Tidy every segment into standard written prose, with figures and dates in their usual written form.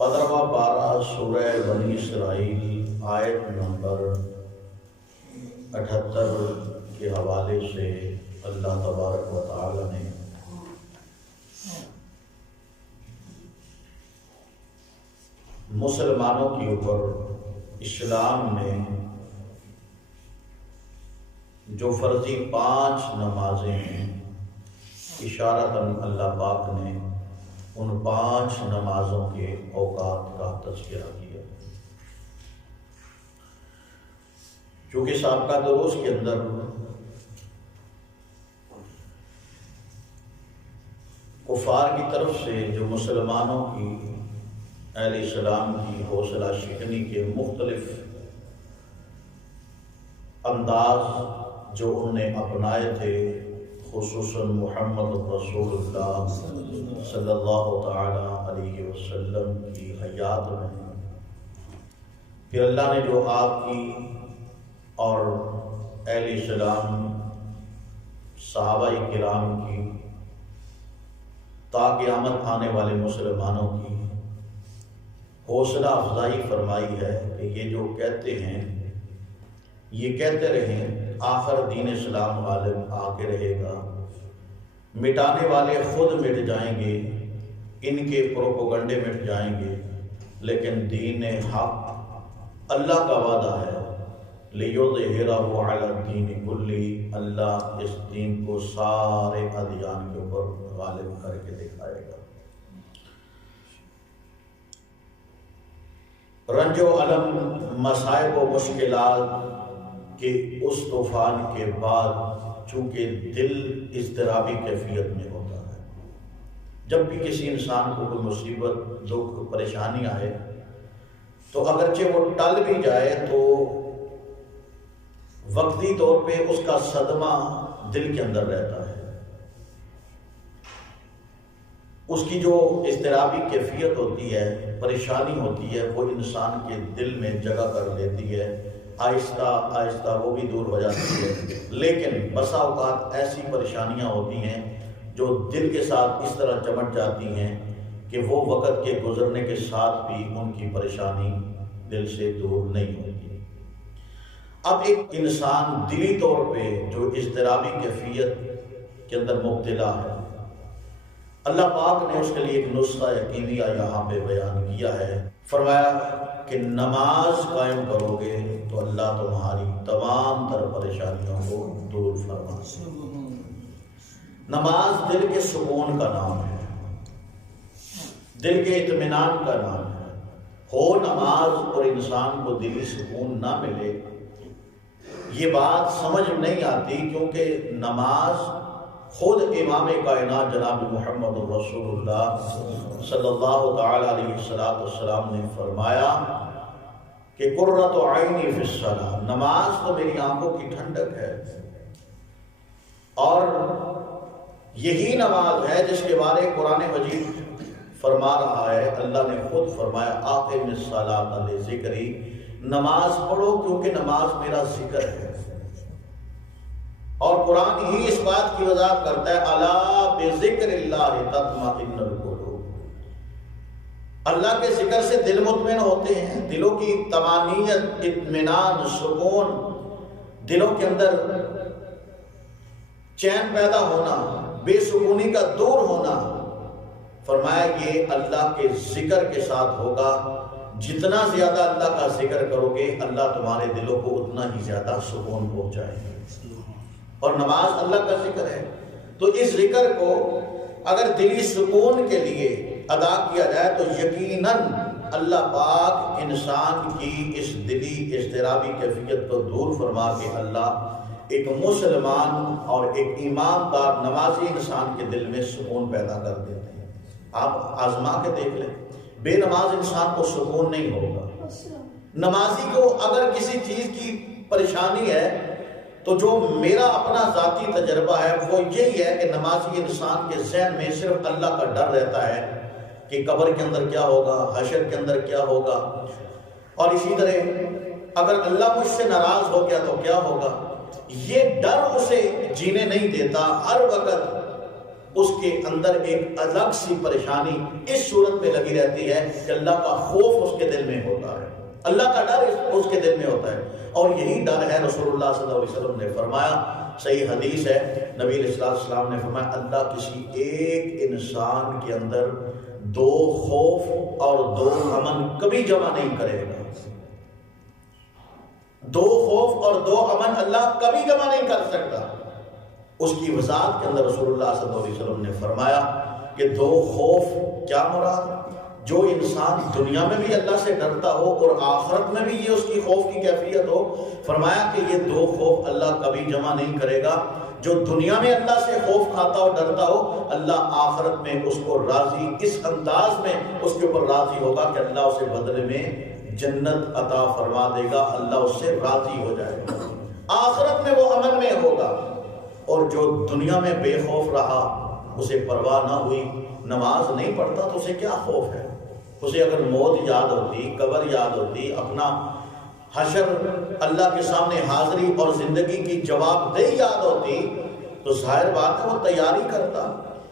15واں پارہ سورہ بنی اسرائیل آیت نمبر 78 کے حوالے سے اللہ تبارک و تعالی نے مسلمانوں کے اوپر اسلام میں جو فرضی 5 نمازیں ہیں، اشارتاً اللہ پاک نے ان 5 نمازوں کے اوقات کا تذکرہ کیا، کیونکہ سابقہ دروس کے اندر کفار کی طرف سے جو مسلمانوں کی اہل اسلام کی حوصلہ شکنی کے مختلف انداز جو انہوں نے اپنائے تھے، خصوصاً محمد رسول اللہ صلی اللہ تعالی علیہ وسلم کی حیات میں، پھر اللہ نے جو آپ کی اور اہل اسلام صحابہ کرام کی تا قیامت آنے والے مسلمانوں کی حوصلہ افزائی فرمائی ہے کہ یہ جو کہتے ہیں یہ کہتے رہیں آخر دین اسلام غالب آ کے رہے گا، مٹانے والے خود مٹ جائیں گے، ان کے پروپیگنڈے مٹ جائیں گے، لیکن دین حق اللہ کا وعدہ ہے لِيُظْهِرَهُ عَلَى الدِّينِ كُلِّهِ، اللہ اس دین کو سارے ادیان کے اوپر غالب کر کے دکھائے گا۔ رنج و الم، مصائب و مشکلات کہ اس طوفان کے بعد چونکہ دل اضطرابی کیفیت میں ہوتا ہے، جب بھی کسی انسان کو کوئی مصیبت، دکھ، پریشانی آئے تو اگرچہ وہ ٹل بھی جائے تو وقتی طور پہ اس کا صدمہ دل کے اندر رہتا ہے، اس کی جو اضطرابی کیفیت ہوتی ہے، پریشانی ہوتی ہے، وہ انسان کے دل میں جگہ کر لیتی ہے، آہستہ آہستہ وہ بھی دور ہو جاتی ہے، لیکن بسا اوقات ایسی پریشانیاں ہوتی ہیں جو دل کے ساتھ اس طرح چمٹ جاتی ہیں کہ وہ وقت کے گزرنے کے ساتھ بھی ان کی پریشانی دل سے دور نہیں ہوتی۔ اب ایک انسان دلی طور پہ جو اضطرابی کیفیت کے اندر مبتلا ہے، اللہ پاک نے اس کے لیے ایک نسخہ یقینیہ یہاں پہ بیان کیا ہے، فرمایا کہ نماز قائم کرو گے تو اللہ تمہاری تمام تر پریشانیوں کو دور فرما دے۔ نماز دل کے سکون کا نام ہے، دل کے اطمینان کا نام ہے۔ ہو نماز اور انسان کو دلی سکون نہ ملے، یہ بات سمجھ نہیں آتی، کیونکہ نماز خود امام کائنات جناب محمد رسول اللہ صلی اللہ تعالی علیہ وسلم نے فرمایا کہ قرۃ عینی فی الصلاۃ، نماز تو میری آنکھوں کی ٹھنڈک ہے، اور یہی نماز ہے جس کے بارے قرآن مجید فرما رہا ہے، اللہ نے خود فرمایا اقم الصلاۃ لذکری، نماز پڑھو کیونکہ نماز میرا ذکر ہے۔ اور قرآن ہی اس بات کی وضاحت کرتا ہے الا بذکر اللہ تطمئن القلوب، اللہ کے ذکر سے دل مطمئن ہوتے ہیں، دلوں کی طمانینت، اطمینان، سکون، دلوں کے اندر چین پیدا ہونا، بے سکونی کا دور ہونا، فرمایا یہ اللہ کے ذکر کے ساتھ ہوگا۔ جتنا زیادہ اللہ کا ذکر کرو گے اللہ تمہارے دلوں کو اتنا ہی زیادہ سکون پہنچائے گا، اور نماز اللہ کا ذکر ہے۔ تو اس ذکر کو اگر دلی سکون کے لیے ادا کیا جائے تو یقیناً اللہ پاک انسان کی اس دلی اضطرابی کیفیت کو دور فرما کے اللہ ایک مسلمان اور ایک ایماندار نمازی انسان کے دل میں سکون پیدا کر دیتے ہیں۔ آپ آزما کے دیکھ لیں، بے نماز انسان کو سکون نہیں ہوگا۔ نمازی کو اگر کسی چیز کی پریشانی ہے تو جو میرا اپنا ذاتی تجربہ ہے وہ یہی ہے کہ نمازی انسان کے ذہن میں صرف اللہ کا ڈر رہتا ہے کہ قبر کے اندر کیا ہوگا، حشر کے اندر کیا ہوگا، اور اسی طرح اگر اللہ مجھ سے ناراض ہو گیا تو کیا ہوگا۔ یہ ڈر اسے جینے نہیں دیتا، ہر وقت اس کے اندر ایک الگ سی پریشانی اس صورت میں لگی رہتی ہے کہ اللہ کا خوف اس کے دل میں ہوتا ہے، اللہ کا ڈر اس کے دل میں ہوتا ہے. اور یہی ڈر ہے. رسول اللہ صلی اللہ علیہ وسلم نے فرمایا، صحیح حدیث ہے، نبی علیہ السلام نے فرمایا اللہ کسی ایک انسان کے اندر دو خوف اور دو امن کبھی جمع نہیں کرے گا. دو خوف اور دو امن اللہ کبھی جمع نہیں کر سکتا. اس کی وضاحت کے اندر رسول اللہ صلی اللہ علیہ وسلم نے فرمایا کہ دو خوف کیا مراد؟ جو انسان دنیا میں بھی اللہ سے ڈرتا ہو اور آخرت میں بھی یہ اس کی خوف کی کیفیت ہو، فرمایا کہ یہ دو خوف اللہ کبھی جمع نہیں کرے گا. جو دنیا میں اللہ سے خوف کھاتا ہو، ڈرتا ہو، اللہ آخرت میں اس کو راضی، اس انداز میں اس کے اوپر راضی ہوگا کہ اللہ اسے بدلے میں جنت عطا فرما دے گا، اللہ اس سے راضی ہو جائے گا، آخرت میں وہ امن میں ہوگا. اور جو دنیا میں بے خوف رہا، اسے پرواہ نہ ہوئی، نماز نہیں پڑھتا تو اسے کیا خوف ہے؟ اسے اگر موت یاد ہوتی، قبر یاد ہوتی، اپنا حشر، اللہ کے سامنے حاضری اور زندگی کی جواب دہی یاد ہوتی تو ظاہر بات ہے وہ تیاری کرتا.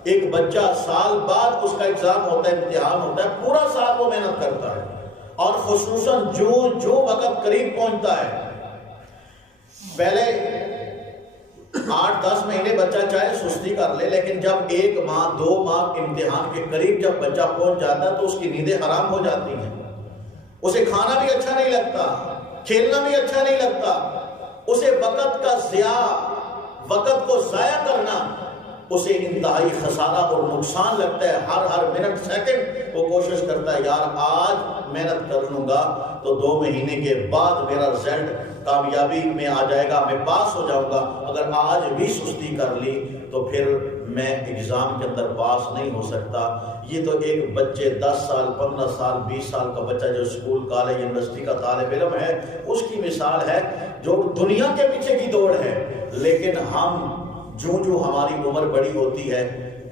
ایک بچہ سال بعد اس کا ایگزام ہوتا ہے، امتحان ہوتا ہے، پورا سال وہ محنت کرتا ہے، اور خصوصاً جو وقت قریب پہنچتا ہے، پہلے 8-10 مہینے بچہ چاہے سستی کر لے، لیکن جب 1 ماہ 2 ماہ امتحان کے قریب جب بچہ پہنچ جاتا ہے تو اس کی نیندیں حرام ہو جاتی ہیں. اسے کھانا بھی اچھا نہیں لگتا، کھیلنا بھی اچھا نہیں لگتا. اسے وقت کا ضیاع، وقت کو ضائع کرنا اسے انتہائی خسارہ اور نقصان لگتا ہے. ہر منٹ سیکنڈ وہ کوشش کرتا ہے یار آج محنت کر لوں گا تو 2 مہینے کے بعد میرا رزلٹ کامیابی میں آ جائے گا، میں پاس ہو جاؤں گا. اگر آج بھی سستی کر لی تو پھر میں ایگزام کے اندر پاس نہیں ہو سکتا. یہ تو ایک بچے 10 سال 15 سال 20 سال کا بچہ جو اسکول کالج یونیورسٹی کا طالب علم ہے اس کی مثال ہے جو دنیا کے پیچھے کی دوڑ ہے. لیکن ہم جو ہماری عمر بڑی ہوتی ہے،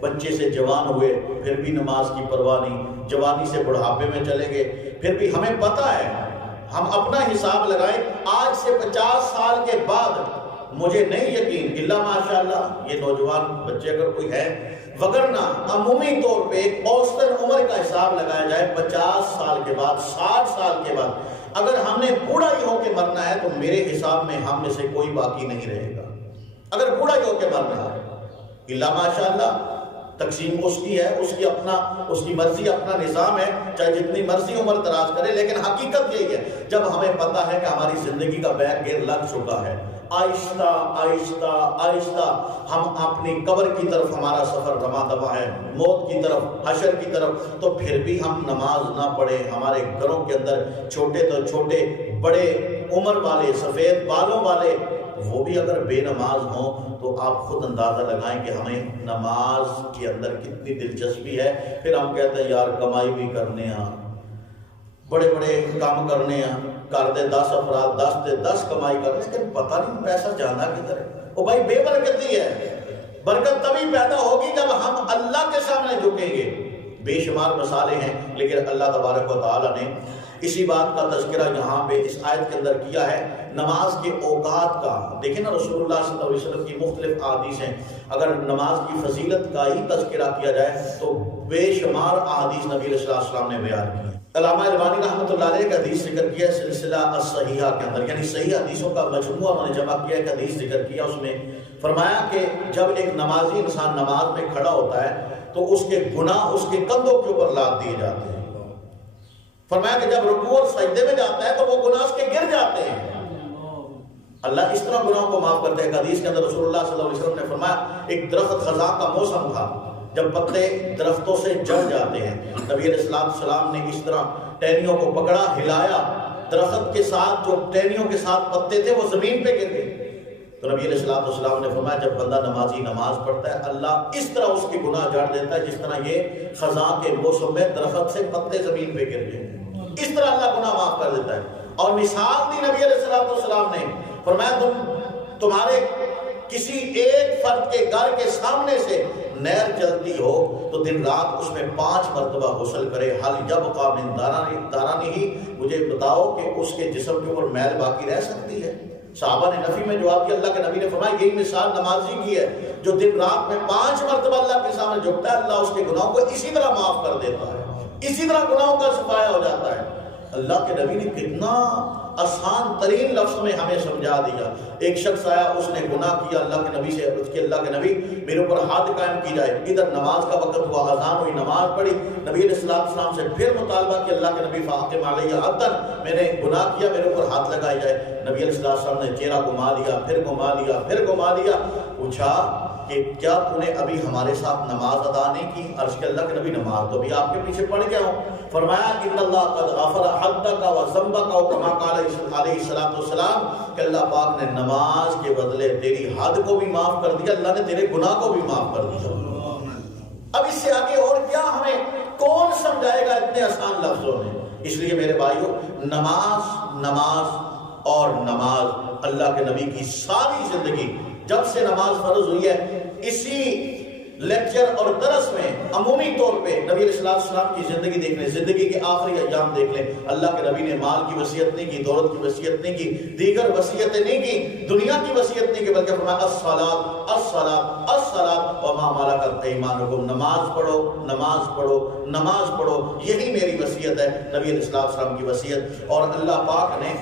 بچے سے جوان ہوئے پھر بھی نماز کی پرواہ نہیں، جوانی سے بڑھاپے میں چلے گئے پھر بھی ہمیں پتہ ہے، ہم اپنا حساب لگائیں آج سے 50 سال کے بعد مجھے نہیں یقین، اللہ ماشاءاللہ یہ نوجوان بچے اگر کوئی ہے، وگرنہ عمومی طور پہ ایک اوسطن عمر کا حساب لگایا جائے 50 سال کے بعد 60 سال کے بعد اگر ہم نے بوڑھا ہی ہو کے مرنا ہے تو میرے حساب میں ہم میں سے کوئی باقی نہیں رہے گا. اگر بوڑھا ہی ہو کے مرنا ہے، اللہ ماشاءاللہ تقسیم اس کی ہے، اس کی مرضی، اپنا نظام ہے، چاہے جتنی مرضی عمر دراز کرے. لیکن حقیقت یہی ہے جب ہمیں پتہ ہے کہ ہماری زندگی کا بیگ گیر لگ چکا ہے، آہستہ آہستہ آہستہ ہم اپنی قبر کی طرف ہمارا سفر رواں دوا ہے، موت کی طرف، حشر کی طرف، تو پھر بھی ہم نماز نہ پڑھیں. ہمارے گھروں کے اندر چھوٹے تو چھوٹے، بڑے عمر والے، سفید بالوں والے، وہ بھی اگر بے نماز ہوں تو آپ خود اندازہ لگائیں کہ ہمیں نماز کے اندر کتنی دلچسپی ہے. پھر ہم کہتے ہیں یار کمائی بھی کرنے ہیں، بڑے بڑے کام کرنے ہیں، کر دے 10 افراد 10 سے 10 کمائی کر، لیکن پتہ نہیں پیسہ جانا کدھر ہے. وہ بھائی بے برکتی ہے. برکت تبھی پیدا ہوگی جب ہم اللہ کے سامنے جھکیں گے. بے شمار مثالیں ہیں، لیکن اللہ تبارک و تعالیٰ نے اسی بات کا تذکرہ یہاں پہ اس آیت کے اندر کیا ہے، نماز کے اوقات کا. دیکھیں نا رسول اللہ صلی اللہ علیہ وسلم کی مختلف احادیث ہیں، اگر نماز کی فضیلت کا ہی تذکرہ کیا جائے تو بے شمار احادیث نبی علیہ السلام نے بیان کی ہیں. علامہ البانی رحمۃ اللہ علیہ ایک حدیث ذکر کیا ہے سلسلہ الصحیحہ کے اندر، یعنی صحیح حدیثوں کا مجموعہ انہوں نے جمع کیا، ایک حدیث ذکر کیا، اس میں فرمایا کہ جب ایک نمازی انسان نماز میں کھڑا ہوتا ہے تو اس کے گناہ اس کے کندھوں کے اوپر لاد دیے جاتے ہیں. فرمایا کہ جب رکوع اور سجدے میں جاتا ہے تو وہ گناہ اس کے گر جاتے ہیں. اللہ اس طرح گناہوں کو معاف کرتے ہیں. حدیث کے اندر رسول اللہ صلی اللہ علیہ وسلم نے فرمایا ایک درخت خزاں کا موسم تھا جب پتے درختوں سے جڑ جاتے ہیں. نبی علیہ السلام نے اس طرح ٹہنیوں کو پکڑا، ہلایا، درخت کے ساتھ جو ٹہنیوں کے ساتھ پتے تھے وہ زمین پہ گر گئے. تو نبی علیہ السلام نے فرمایا جب بندہ نمازی نماز پڑھتا ہے اللہ اس طرح اس کی گناہ جاڑ دیتا ہے جس طرح یہ خزاں کے موسم میں درخت سے پتے زمین پہ گر گئے. اس طرح اللہ گناہ معاف کر دیتا ہے. اور مثال دی نبی علیہ السلام نے، فرمایا تمہارے کسی ایک فرد کے گھر کے سامنے سے نہر چلتی ہو تو دن رات اس میں 5 مرتبہ غسل کرے. حل یبقی من دارانہ، مجھے بتاؤ کہ اس کے جسم کے اوپر میل باقی رہ سکتی ہے؟ صحابہ نے نفی میں جواب دیا، اللہ کے نبی نے فرمایا یہی مثال نمازی کی ہے جو دن رات میں 5 مرتبہ اللہ کے سامنے جھکتا ہے، اللہ اس کے گناہوں کو اسی طرح معاف کر دیتا ہے، اسی طرح گناہوں کا صفایا ہو جاتا ہے۔ اللہ کے نبی نے کتنا آسان ترین لفظ میں ہمیں سمجھا دیا۔ ایک شخص آیا، اس نے گناہ کیا، اللہ کے نبی سے عرض کی، اللہ کے نبی میرے اوپر ہاتھ قائم کی جائے۔ ادھر نماز کا وقت ہوا، اذان ہوئی، نماز پڑھی، نبی علیہ السلام سے پھر مطالبہ کہ اللہ کے نبی فاقم علیہ حدن، میں نے گناہ کیا، میرے اوپر ہاتھ لگائی جائے۔ نبی علیہ السلام نے چہرہ گھما لیا، پھر گھما لیا، پھر گھما لیا، پوچھا کہ کیا تو نے ابھی ہمارے ساتھ نماز ادا نہیں کی؟ عرض کہ اللہ کے نبی نماز تو بھی آپ کے پیچھے پڑھ گیا ہوں۔ فرمایا ان اللہ قد غفر حدک و ذنبک و کما قال علیہ السلام کہ اللہ پاک نے نماز کے بدلے تیری حد کو بھی معاف کر دیا، اللہ نے تیرے گناہ کو بھی معاف کر دیا۔ اب اس سے آگے اور کیا ہمیں کون سمجھائے گا اتنے آسان لفظوں میں؟ اس لیے میرے بھائیوں، نماز نماز اور نماز اللہ کے نبی کی ساری زندگی جب سے نماز فرض ہوئی ہے، اسی لیکچر اور درس میں عمومی طور پہ نبی علیہ السلام کی زندگی دیکھ لیں، زندگی کے آخری ایام دیکھ لیں، اللہ کے نبی نے مال کی وصیت نہیں کی، دولت کی وصیت نہیں کی، دیگر وصیتیں نہیں کی، دنیا کی وصیت نہیں کی، بلکہ فرمایا الصلاۃ الصلاۃ الصلاۃ وما ملکت ایمانکم، نماز پڑھو نماز پڑھو نماز پڑھو، یہی میری وصیت ہے، نبی علیہ السلام کی وصیت۔ اور اللہ پاک نے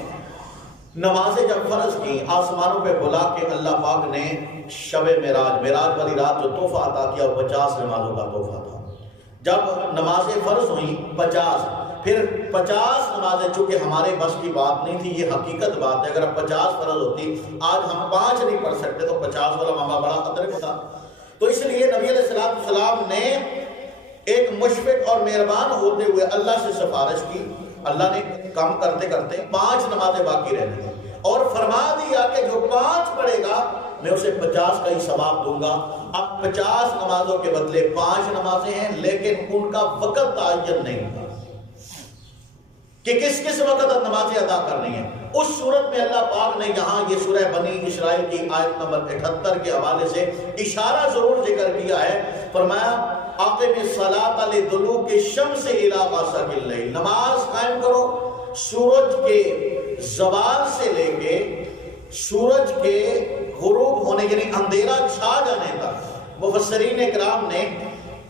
نمازیں جب فرض کی، آسمانوں پہ بلا کے اللہ پاک نے شب معراج والی رات جو تحفہ عطا کیا وہ 50 نمازوں کا تحفہ تھا۔ جب نمازیں فرض ہوئیں 50، پھر 50 نمازیں، چونکہ ہمارے بس کی بات نہیں تھی، یہ حقیقت بات ہے، اگر 50 فرض ہوتی، آج ہم 5 نہیں پڑھ سکتے تو 50 والا معاملہ بڑا خطرے ہوتا۔ تو اس لیے نبی علیہ السلام نے ایک مشفق اور مہربان ہوتے ہوئے اللہ سے سفارش کی، اللہ نے کام کرتے کرتے 5 نمازیں باقی رہنے دی اور فرما دیا کہ جو 5 پڑھے گا میں اسے 50 کا ہی ثواب دوں گا۔ اب 50 نمازوں کے بدلے 5 نمازیں ہیں، لیکن ان کا وقت تعین نہیں تھا کہ کس کس وقت نمازیں ادا کرنی ہیں۔ اس صورت میں اللہ پاک نے یہاں یہ سورہ بنی اسرائیل کی آیت نمبر 78 کے حوالے سے اشارہ ضرور ذکر کیا ہے، فرمایا اقم الصلاۃ لدلوک الشمس الی غسق اللیل، نماز قائم کرو سورج کے زوال سے لے کے سورج کے غروب ہونے یعنی اندھیرا چھا جانے تک۔ مفسرین کرام نے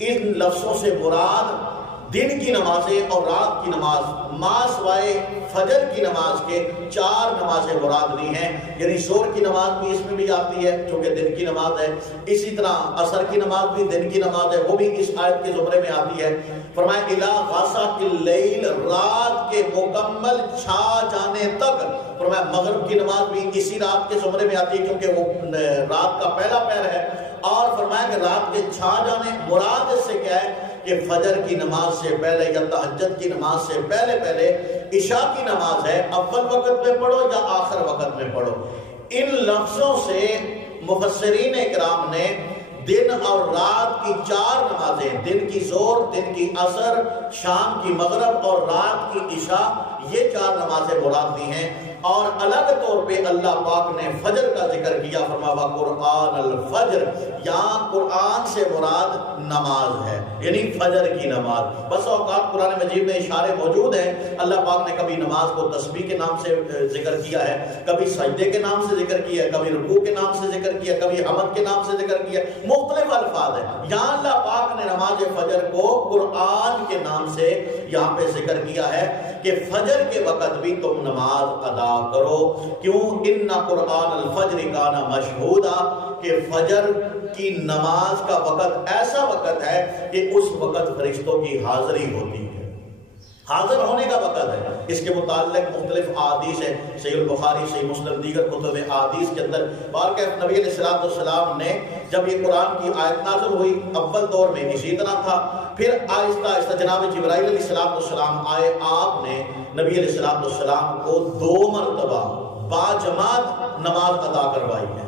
ان لفظوں سے مراد دن کی نمازیں اور رات کی نماز ما سوائے فجر کی نماز کے 4 نمازیں مراد لی ہیں، یعنی ظہر کی نماز بھی اس میں بھی آتی ہے چونکہ دن کی نماز ہے، اسی طرح عصر کی نماز بھی دن کی نماز ہے، وہ بھی اس آیت کے زمرے میں آتی ہے۔ فرمایا الی غسق اللیل، رات کے مکمل چھا جانے تک۔ فرمایا مغرب کی نماز بھی اسی رات کے زمرے میں آتی ہے کیونکہ وہ رات کا پہلا پہر ہے، اور فرمایا کہ رات کے چھا جانے مراد اس سے کیا ہے کہ فجر کی نماز سے پہلے یا تہجد کی نماز سے پہلے عشاء کی نماز ہے، اول وقت میں پڑھو یا آخر وقت میں پڑھو۔ ان لفظوں سے مفسرین کرام نے دن اور رات کی 4 نمازیں، دن کی ظہر، دن کی عصر، شام کی مغرب اور رات کی عشاء، یہ 4 نمازیں مراد دی ہیں۔ اور الگ طور پہ اللہ پاک نے فجر کا ذکر کیا، فرمایا قرآن الفجر، یہاں قرآن سے مراد نماز ہے، یعنی فجر کی نماز۔ بس اوقات قرآن مجید میں اشارے موجود ہیں، اللہ پاک نے کبھی نماز کو تسبیح کے نام سے ذکر کیا ہے، کبھی سجدے کے نام سے ذکر کیا ہے، کبھی رکوع کے نام سے ذکر کیا، کبھی حمد کے نام سے ذکر کیا، مختلف الفاظ ہیں۔ یہاں اللہ پاک نے نماز فجر کو قرآن کے نام سے یہاں پہ ذکر کیا ہے کہ فجر کے وقت بھی تم نماز ادا کرو، کیوں؟ ان قرآن الفجر کان مشہودا، کہ فجر کی نماز کا وقت ایسا وقت ہے کہ اس وقت فرشتوں کی حاضری ہوتی ہے، حاضر ہونے کا وقت ہے۔ اس کے متعلق مختلف احادیث ہیں، صحیح البخاری، صحیح مسلم، دیگر کتب احادیث کے اندر بارکہ نبی علیہ السلام نے جب یہ قرآن کی آیت نازل ہوئی اول دور میں اسی طرح تھا، پھر آہستہ آہستہ جناب جبرائیل علیہ السلام آئے، آپ نے نبی علیہ السلام کو 2 مرتبہ باجماعت نماز ادا کروائی ہے۔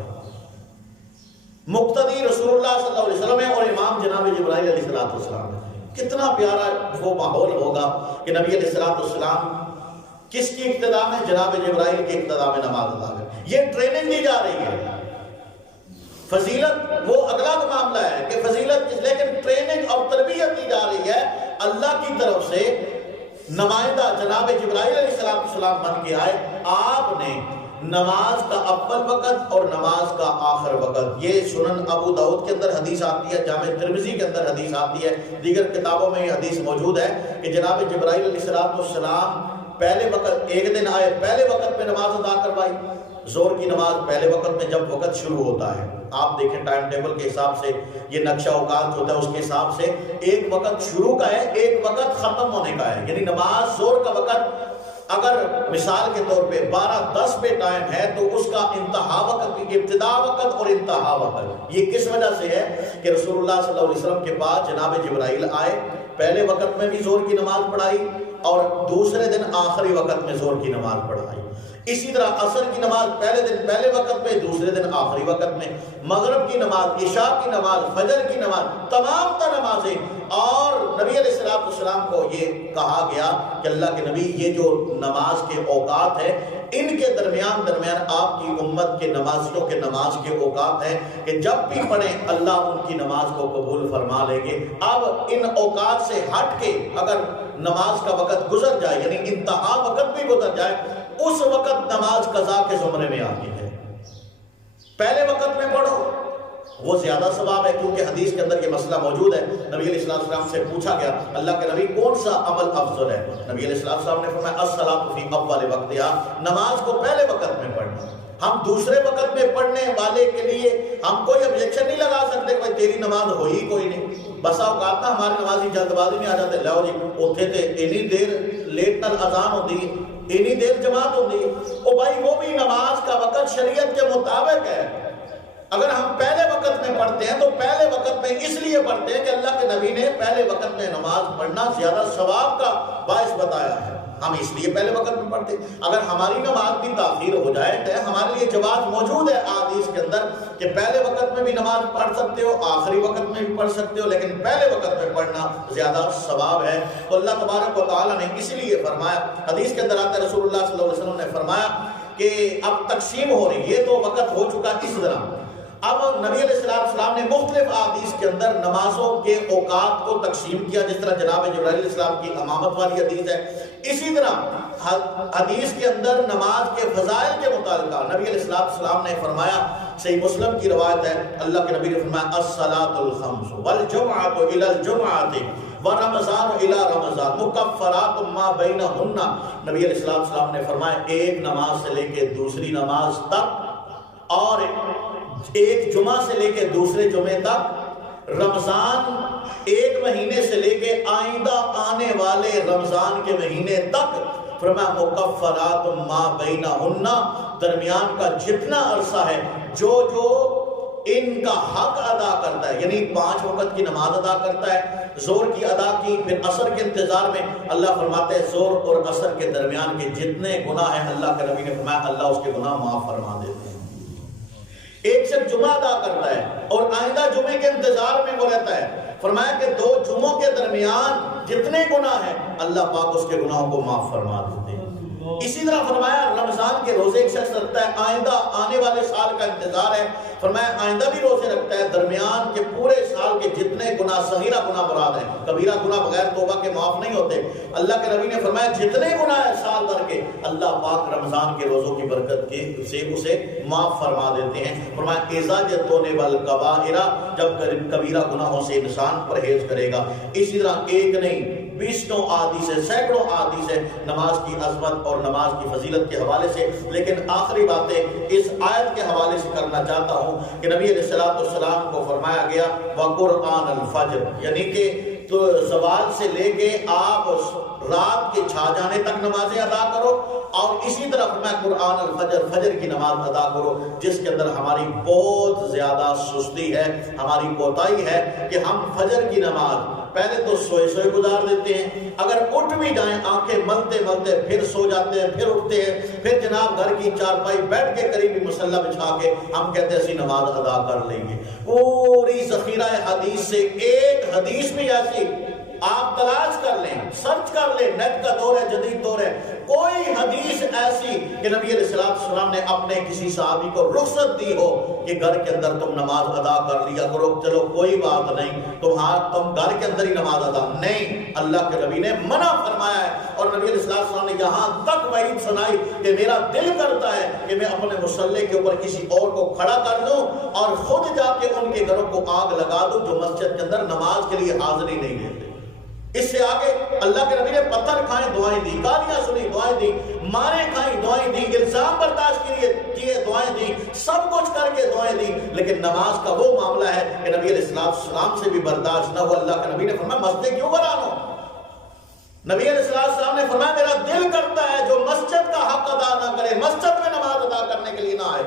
مقتدی رسول اللہ صلی اللہ علیہ وسلم ہے اور امام جناب جبرائیل علیہ السلام ہے۔ کتنا پیارا وہ ماحول ہوگا کہ نبی علیہ السلام کس کی ابتدا میں؟ جناب جبرائیل کی ابتدا میں نماز ادا کریں۔ یہ ٹریننگ دی جا رہی ہے۔ فضیلت وہ اگلا معاملہ ہے کہ فضیلت، لیکن ٹریننگ اور تربیت دی جا رہی ہے اللہ کی طرف سے۔ نمائندہ جناب جبرائیل علیہ السلام بن کے آئے، آپ نے نماز کا اول وقت اور نماز کا آخر وقت. یہ سنن ابو داؤد کے اندر حدیث آتی ہے, جامع ترمذی کے اندر حدیث آتی ہے, دیگر کتابوں میں یہ حدیث موجود ہے کہ جناب جبرائیل علیہ السلام پہلے وقت ایک دن آئے, پہلے وقت میں نماز ادا کروائی. زور کی نماز پہلے وقت میں جب وقت شروع ہوتا ہے, آپ دیکھیں ٹائم ٹیبل کے حساب سے یہ نقشہ اوقات ہوتا ہے, اس کے حساب سے ایک وقت شروع کا ہے, ایک وقت ختم ہونے کا ہے. یعنی نماز زور کا وقت اگر مثال کے طور پہ 12:10 پہ ٹائم ہے تو اس کا انتہا وقت, ابتدا وقت اور انتہا وقت یہ کس وجہ سے ہے کہ رسول اللہ صلی اللہ علیہ وسلم کے پاس جناب جبرائیل آئے, پہلے وقت میں بھی زور کی نماز پڑھائی اور دوسرے دن آخری وقت میں زور کی نماز پڑھائی. اسی طرح عصر کی نماز پہلے دن پہلے وقت میں, دوسرے دن آخری وقت میں, مغرب کی نماز, عشاء کی نماز, فجر کی نماز, تمام تر نمازیں. اور نبی علیہ السلام کو یہ کہا گیا کہ اللہ کے نبی یہ جو نماز کے اوقات ہیں ان کے درمیان آپ کی امت کے نمازیوں کے نماز کے اوقات ہیں کہ جب بھی پڑھیں اللہ ان کی نماز کو قبول فرما لیں گے. اب ان اوقات سے ہٹ کے اگر نماز کا وقت گزر جائے, یعنی انتہا وقت بھی گزر جائے, اس وقت نماز قضا کے زمرے میں آتی ہے. پہلے وقت میں پڑھو وہ زیادہ ثواب ہے, کیونکہ حدیث کے اندر یہ مسئلہ موجود ہے. نبی علیہ السلام سے پوچھا گیا اللہ کے نبی کون سا عمل افضل ہے؟ نبی علیہ السلام نے فرمایا الصلاۃ فی اول وقتہا, نماز کو پہلے وقت میں پڑھنا. ہم دوسرے وقت میں پڑھنے والے کے لیے ہم کوئی objection نہیں لگا سکتے کہ تیری نماز ہوئی کوئی نہیں. بسا اوقات نا ہمارے نمازی جلد بازی میں آ جاتے, لو جی اوتھے تے اینی دیر لیٹ نال اذان ہوتی, اینی دیر جماعت ہوتی. او بھائی وہ بھی نماز کا وقت شریعت کے مطابق ہے. اگر ہم پہلے وقت میں پڑھتے ہیں تو پہلے وقت میں اس لیے پڑھتے ہیں کہ اللہ کے نبی نے پہلے وقت میں نماز پڑھنا زیادہ ثواب کا باعث بتایا ہے, ہم اس لیے پہلے وقت میں پڑھتے ہیں. اگر ہماری نماز بھی تاخیر ہو جائے تو ہمارے لیے جواز موجود ہے احادیث کے اندر کہ پہلے وقت میں بھی نماز پڑھ سکتے ہو, آخری وقت میں بھی پڑھ سکتے ہو, لیکن پہلے وقت میں پڑھنا زیادہ ثواب ہے. تو اللہ تبارک و تعالیٰ نے اس لیے فرمایا, حدیث کے اندر آتا ہے رسول اللہ صلی اللہ علیہ وسلم نے فرمایا کہ اب تقسیم ہو رہی, یہ تو وقت ہو چکا اس طرح. اب نبی علیہ السلام نے مختلف احادیث کے اندر نمازوں کے اوقات کو تقسیم کیا, جس طرح جناب جبرائیل علیہ السلام کی امامت والی حدیث ہے. اسی طرح حدیث کے اندر نماز کے فضائل کے متعلق نبی علیہ السلام نے فرمایا, صحیح مسلم کی روایت ہے, اللہ کے نبی نے فرمایا الصلاۃ الخمس والجمعۃ الی الجمعۃ ورمضان الی رمضان مکفرات ما بینہن. نبی علیہ السلام نے فرمایا ایک نماز سے لے کے دوسری نماز تک اور ایک جمعہ سے لے کے دوسرے جمعے تک, رمضان ایک مہینے سے لے کے آئندہ آنے والے رمضان کے مہینے تک, فرمایا مکفرات ما بینہن, درمیان کا جتنا عرصہ ہے جو ان کا حق ادا کرتا ہے, یعنی 5 وقت کی نماز ادا کرتا ہے, زور کی ادا کی, پھر عصر کے انتظار میں, اللہ فرماتے ہیں زور اور عصر کے درمیان کے جتنے گناہ ہیں اللہ کے نبی نے فرمایا اللہ اس کے گناہ معاف فرما دیتے ہیں. ایک شخص جمعہ ادا کرتا ہے اور آئندہ جمعے کے انتظار میں وہ رہتا ہے, فرمایا کہ 2 جمعوں کے درمیان جتنے گناہ ہیں اللہ پاک اس کے گناہوں کو معاف فرما دیتے ہیں. اسی طرح فرمایا رمضان کے روزے ایک شخص رکھتا ہے, آئندہ آنے والے سال کا انتظار ہے, فرمایا آئندہ بھی روزے رکھتا ہے, درمیان کے پورے سال کے جتنے گناہ, صغیرہ گناہ مراد ہیں, کبیرہ گناہ بغیر توبہ کے معاف نہیں ہوتے, اللہ کے نبی نے فرمایا جتنے گناہ ہیں سال بھر کے اللہ پاک رمضان کے روزوں کی برکت کے سے اسے معاف فرما دیتے ہیں. فرمایا اذا جتونے والکبائر, جب کبیرہ گناہوں سے انسان پرہیز کرے گا. اسی طرح ایک نہیں 20 احادیث ہے, سینکڑوں احادیث ہے نماز کی عظمت اور نماز کی فضیلت کے حوالے سے. لیکن آخری باتیں اس آیت کے حوالے سے کرنا چاہتا ہوں کہ نبی علیہ السلام کو فرمایا گیا وقرآن الفجر, یعنی کہ تو زوال سے لے کے آپ رات کے چھا جانے تک نمازیں ادا کرو, اور اسی طرح میں قرآن الفجر, فجر کی نماز ادا کرو, جس کے اندر ہماری بہت زیادہ سستی ہے, ہماری کوتاہی ہے کہ ہم فجر کی نماز پہلے تو سوئے گزار دیتے ہیں, اگر اٹھ بھی جائیں آنکھیں ملتے ملتے پھر سو جاتے ہیں, پھر اٹھتے ہیں, پھر جناب گھر کی چارپائی بیٹھ کے قریبی مصلی بچھا کے ہم کہتے ہیں اسی نماز ادا کر لیں گے. پوری ذخیرہ حدیث سے ایک حدیث بھی ایسی آپ تلاش کر لیں، سرچ کر لیں، نیٹ کا دور ہے، جدید دور ہے، کوئی حدیث ایسی کہ نبی علیہ السلام نے اپنے کسی صحابی کو رخصت دی ہو کہ گھر کے اندر تم نماز ادا کر لیا کرو، چلو کوئی بات نہیں، تم گھر کے اندر ہی نماز ادا، نہیں، اللہ کے نبی نے منع فرمایا ہے۔ اور نبی علیہ السلام نے یہاں تک وعید سنائی کہ میرا دل کرتا ہے کہ میں اپنے مصلی کے اوپر کسی اور کو کھڑا کر دوں اور خود جا کے ان کے گھروں کو آگ لگا دوں جو مسجد کے اندر نماز کے لیے حاضری نہیں دیتے۔ اس سے آگے اللہ کے نبی نے پتھر کھائے دعائیں دی، گالیاں سنی دعائیں دی، مارے کھائیں دعائیں دی، الزام برداشت کیے دعائیں دی، سب کچھ کر کے دعائیں دی، لیکن نماز کا وہ معاملہ ہے کہ نبی علیہ السلام سے بھی برداشت نہ ہوا۔ اللہ کے نبی نے فرمایا مسجد کیوں بناؤ؟ نبی علیہ السلام نے فرمایا میرا دل کرتا ہے جو مسجد کا حق ادا نہ کرے، مسجد میں نماز ادا کرنے کے لیے نہ آئے۔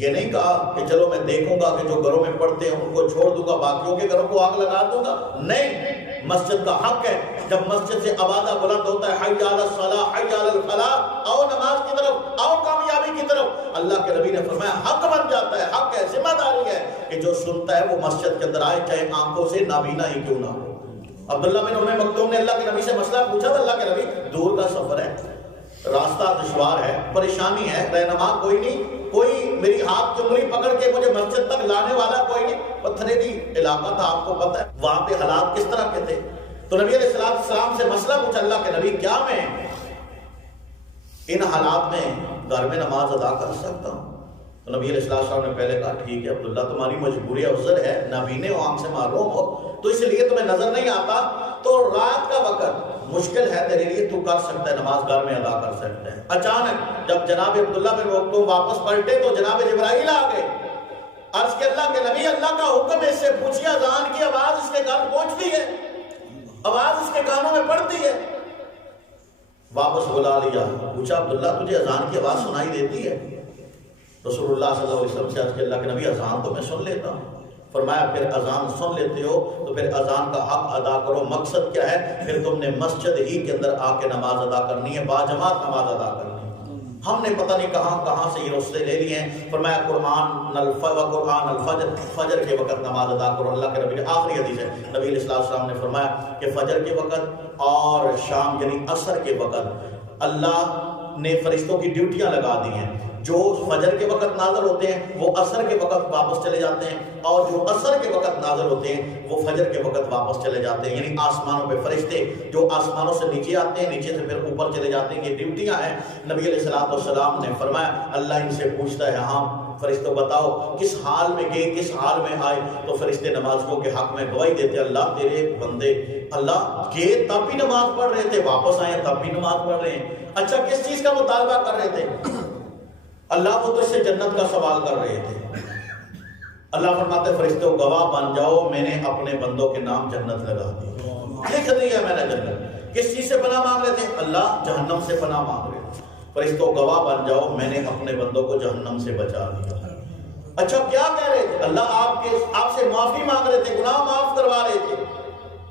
یہ نہیں کہا کہ چلو میں دیکھوں گا کہ جو گھروں میں پڑھتے ہیں ان کو چھوڑ دوں گا، باقیوں کے گھروں کو آگ لگا دوں گا، نہیں، مسجد کا حق ہے۔ جب مسجد سے آوازہ بلند ہوتا ہے حی علی الصلاۃ حی علی الفلاح، آؤ نماز کی طرف، آؤ کامیابی کی طرف، اللہ کے نبی نے فرمایا حق بن جاتا ہے، حق ہے، ذمہ داری ہے کہ جو سنتا ہے وہ مسجد کے اندر آئے، چاہے آنکھوں سے نابینا ہی کیوں نہ ہو۔ عبداللہ بن ام مکتوم نے اللہ کے نبی سے مسئلہ پوچھا تھا، اللہ کے نبی دور کا سفر ہے، راستہ دشوار ہے، پریشانی ہے، رہنما کوئی نہیں، کوئی میری ہاتھ کی انگلی پکڑ کے مجھے مسجد تک لانے والا کوئی نہیں، پتھریلی علاقہ تھا، آپ کو پتہ ہے وہاں پہ حالات کس طرح کے تھے۔ تو نبی علیہ السلام سے مسئلہ پوچھا، اللہ کے نبی کیا میں ان حالات میں گھر میں نماز ادا کر سکتا ہوں؟ تو نبی علیہ السلام نے پہلے کہا ٹھیک ہے عبداللہ، تمہاری مجبوری عذر ہے، نابینے ہو، آنکھ سے معروم ہو، تو اس لیے تمہیں نظر نہیں آتا، تو رات کا وقت مشکل ہے تیرے لیے، تو کر سکتا ہے، نماز گھر میں ادا کر سکتا ہے۔ اچانک جب جناب عبداللہ بن مکتوم واپس پلٹے تو جناب جبرائیل آ گئے، عرض کہ اللہ کے نبی اللہ کا حکم ہے، اس سے پوچھیے اذان کی آواز اس کے کان پہنچتی ہے، آواز اس کے کانوں میں پڑتی ہے۔ واپس بلا لیا، پوچھا عبداللہ تجھے اذان کی آواز سنائی دیتی ہے؟ رسول اللہ صلی اللہ علیہ وسلم سے عرض کہ اللہ کے نبی اذان تو میں سن لیتا ہوں۔ فرمایا پھر اذان سن لیتے ہو تو پھر اذان کا حق ادا کرو، مقصد کیا ہے؟ پھر تم نے مسجد ہی کے اندر آ کے نماز ادا کرنی ہے، باجماعت نماز ادا کرنی ہے۔ ہم نے پتہ نہیں کہاں سے یہ رستے لے لیے ہیں۔ فرمایا قرآن الفجر، فجر کے وقت نماز ادا کرو۔ اللہ کے نبی نے آخری حدیث ہے، نبی علیہ السلام نے فرمایا کہ فجر کے وقت اور شام یعنی عصر کے وقت اللہ نے فرشتوں کی ڈیوٹیاں لگا دی ہیں، جو فجر کے وقت نازل ہوتے ہیں وہ عصر کے وقت واپس چلے جاتے ہیں، اور جو عصر کے وقت نازل ہوتے ہیں وہ فجر کے وقت واپس چلے جاتے ہیں، یعنی آسمانوں پہ فرشتے جو آسمانوں سے نیچے آتے ہیں، نیچے سے پھر اوپر چلے جاتے ہیں، یہ ڈیوٹیاں ہیں۔ نبی علیہ السلام نے فرمایا اللہ ان سے پوچھتا ہے ہاں فرشتوں بتاؤ کس حال میں گئے، کس حال میں آئے؟ تو فرشتے نمازوں کے حق میں گواہی دیتے اللہ تیرے بندے اللہ گئے تب بھی نماز پڑھ رہے تھے، واپس آئے تب بھی نماز پڑھ رہے ہیں۔ اچھا کس چیز کا مطالبہ کر رہے تھے؟ اللہ وہ تو اس سے جنت کا سوال کر رہے تھے۔ اللہ فرماتے فرشتوں گواہ بن جاؤ میں نے اپنے بندوں کے نام جنت لگا دی، لکھ دی ہے میں نے جنت۔ کس چیز سے پناہ مانگ رہے تھے؟ اللہ جہنم سے پناہ مانگ رہے تھے۔ فرشتوں گواہ بن جاؤ میں نے اپنے بندوں کو جہنم سے بچا دیا۔ اچھا کیا کہہ رہے تھے؟ اللہ آپ سے معافی مانگ رہے تھے، گناہ معاف کروا رہے تھے۔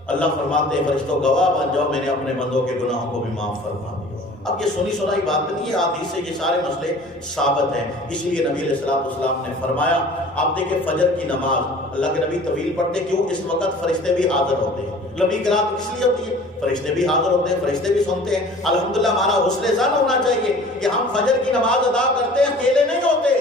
اللہ فرماتے ہیں فرشتوں گواہ بن جاؤ میں نے اپنے بندوں کے گناہوں کو بھی معاف فرما دیا۔ اب یہ سنی سنائی بات نہیں ہے، حدیث سے یہ سارے مسئلے ثابت ہیں۔ اس لیے نبی علیہ السلام نے فرمایا، آپ دیکھیں فجر کی نماز اللہ کے نبی طویل پڑھتے کیوں؟ اس وقت فرشتے بھی حاضر ہوتے ہیں۔ لمبی قرات اس لیے ہوتی ہے فرشتے بھی حاضر ہوتے ہیں، فرشتے بھی سنتے ہیں۔ الحمدللہ ہمارا حسن ظن ہونا چاہیے کہ ہم فجر کی نماز ادا کرتے ہیں، اکیلے نہیں ہوتے،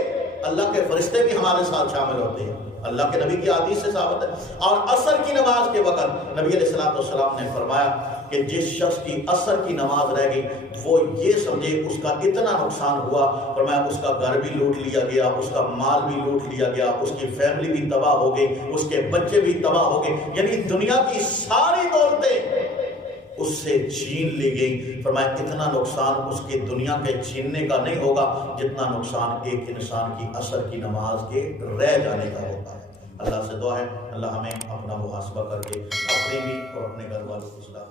اللہ کے فرشتے بھی ہمارے ساتھ شامل ہوتے ہیں، اللہ کے نبی کی حدیث سے ثابت ہے۔ اور عصر کی نماز کے وقت نبی علیہ السلام نے فرمایا کہ جس شخص کی عصر کی نماز رہ گئی وہ یہ سمجھے اس کا اتنا نقصان ہوا، فرمایا اس کا گھر بھی لوٹ لیا گیا، اس کا مال بھی لوٹ لیا گیا، اس کی فیملی بھی تباہ ہو گئی، اس کے بچے بھی تباہ ہو گئے، یعنی دنیا کی ساری دولتیں اس سے چھین لی گئی۔ فرمایا اتنا نقصان اس کی دنیا کے چھیننے کا نہیں ہوگا جتنا نقصان ایک انسان کی عصر کی نماز کے رہ جانے کا ہوتا ہے۔ اللہ سے دعا ہے اللہ ہمیں اپنا محاسبہ کر کے اپنے بھی اور اپنے گھر والوں کو اصلاح